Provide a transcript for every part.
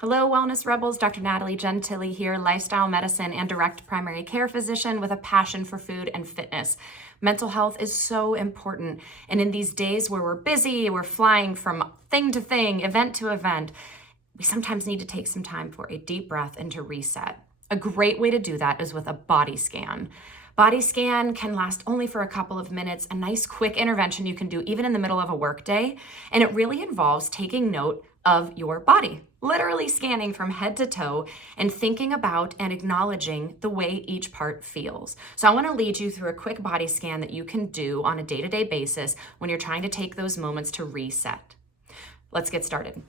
Hello, Wellness Rebels. Dr. Natalie Gentile here, lifestyle medicine and direct primary care physician with a passion for food and fitness. Mental health is so important. And in these days where we're busy, we're flying from thing to thing, event to event, we sometimes need to take some time for a deep breath and to reset. A great way to do that is with a body scan. Body scan can last only for a couple of minutes, a nice quick intervention you can do even in the middle of a workday. And it really involves taking note of your body, literally scanning from head to toe and thinking about and acknowledging the way each part feels. So I want to lead you through a quick body scan that you can do on a day-to-day basis when you're trying to take those moments to reset. Let's get started.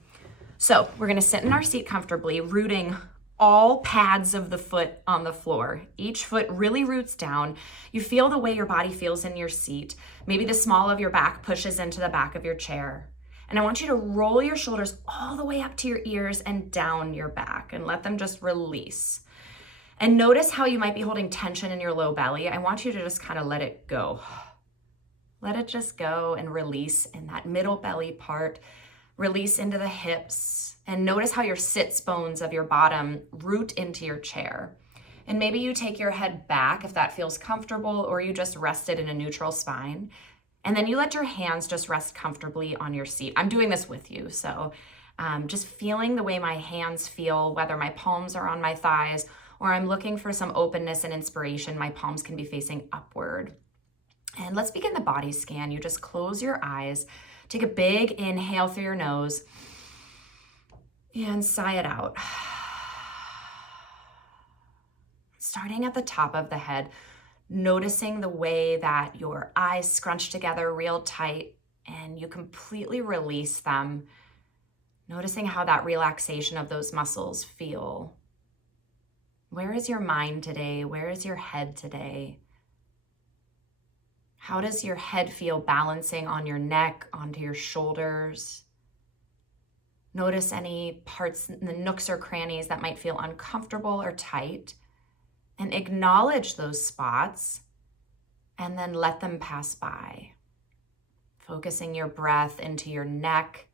So we're going to sit in our seat comfortably, rooting all pads of the foot on the floor. Each foot really roots down. You feel the way your body feels in your seat. Maybe the small of your back pushes into the back of your chair. And I want you to roll your shoulders all the way up to your ears and down your back and let them just release. And notice how you might be holding tension in your low belly. I want you to just kind of let it go. Let it just go and release in that middle belly part. Release into the hips. And notice how your sits bones of your bottom root into your chair. And maybe you take your head back if that feels comfortable, or you just rest it in a neutral spine. And then you let your hands just rest comfortably on your seat. I'm doing this with you, so just feeling the way my hands feel, whether my palms are on my thighs or I'm looking for some openness and inspiration, my palms can be facing upward. And let's begin the body scan. You just close your eyes, take a big inhale through your nose, and sigh it out. Starting at the top of the head, noticing the way that your eyes scrunch together real tight and you completely release them. Noticing how that relaxation of those muscles feel. Where is your mind today? Where is your head today? How does your head feel balancing on your neck, onto your shoulders? Notice any parts, the nooks or crannies that might feel uncomfortable or tight. And acknowledge those spots and then let them pass by. Focusing your breath into your neck.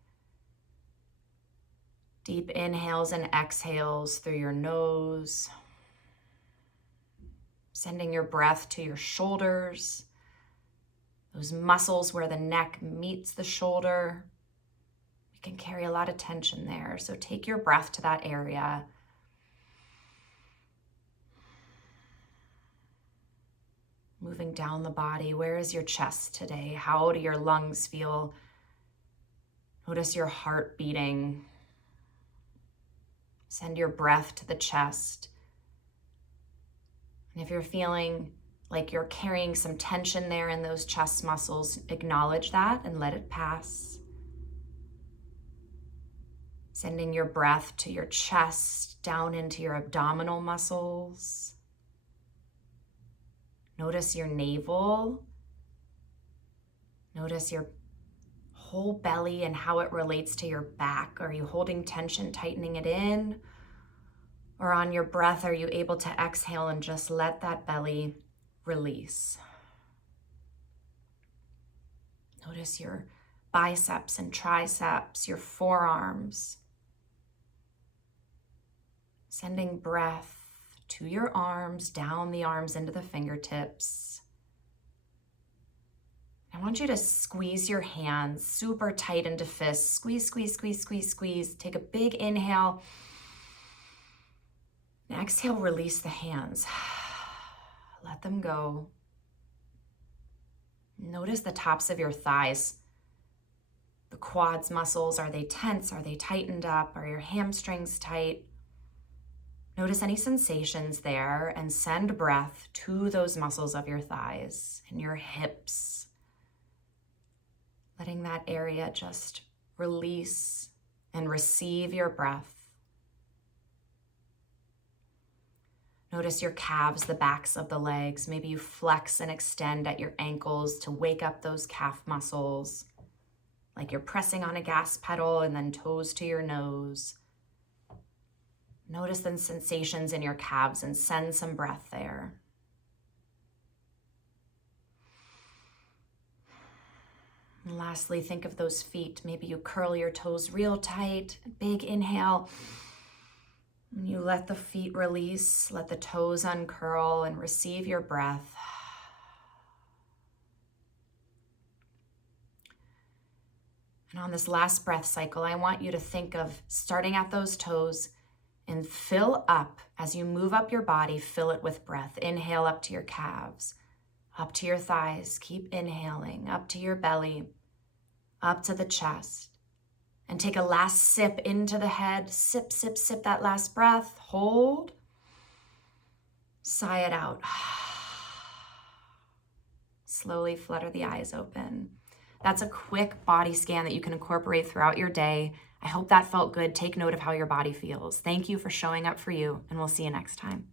Deep inhales and exhales through your nose. Sending your breath to your shoulders. Those muscles where the neck meets the shoulder. We can carry a lot of tension there. So take your breath to that area. Moving down the body, where is your chest today? How do your lungs feel? Notice your heart beating. Send your breath to the chest. And if you're feeling like you're carrying some tension there in those chest muscles, acknowledge that and let it pass. Sending your breath to your chest, down into your abdominal muscles. Notice your navel. Notice your whole belly and how it relates to your back. Are you holding tension, tightening it in? Or on your breath, are you able to exhale and just let that belly release? Notice your biceps and triceps, your forearms. Sending breath to your arms, down the arms into the fingertips. I want you to squeeze your hands super tight into fists. Squeeze, squeeze, squeeze, squeeze, squeeze. Take a big inhale. And exhale, release the hands. Let them go. Notice the tops of your thighs. The quads muscles, are they tense? Are they tightened up? Are your hamstrings tight? Notice any sensations there and send breath to those muscles of your thighs and your hips. Letting that area just release and receive your breath. Notice your calves, the backs of the legs. Maybe you flex and extend at your ankles to wake up those calf muscles, like you're pressing on a gas pedal, and then toes to your nose. Notice the sensations in your calves and send some breath there. And lastly, think of those feet. Maybe you curl your toes real tight. Big inhale. And you let the feet release, let the toes uncurl, and receive your breath. And on this last breath cycle, I want you to think of starting at those toes and fill up as you move up your body, fill it with breath. Inhale up to your calves, up to your thighs. Keep inhaling, up to your belly, up to the chest. And take a last sip into the head. Sip, sip, sip that last breath. Hold. Sigh it out. Slowly flutter the eyes open. That's a quick body scan that you can incorporate throughout your day. I hope that felt good. Take note of how your body feels. Thank you for showing up for you, and we'll see you next time.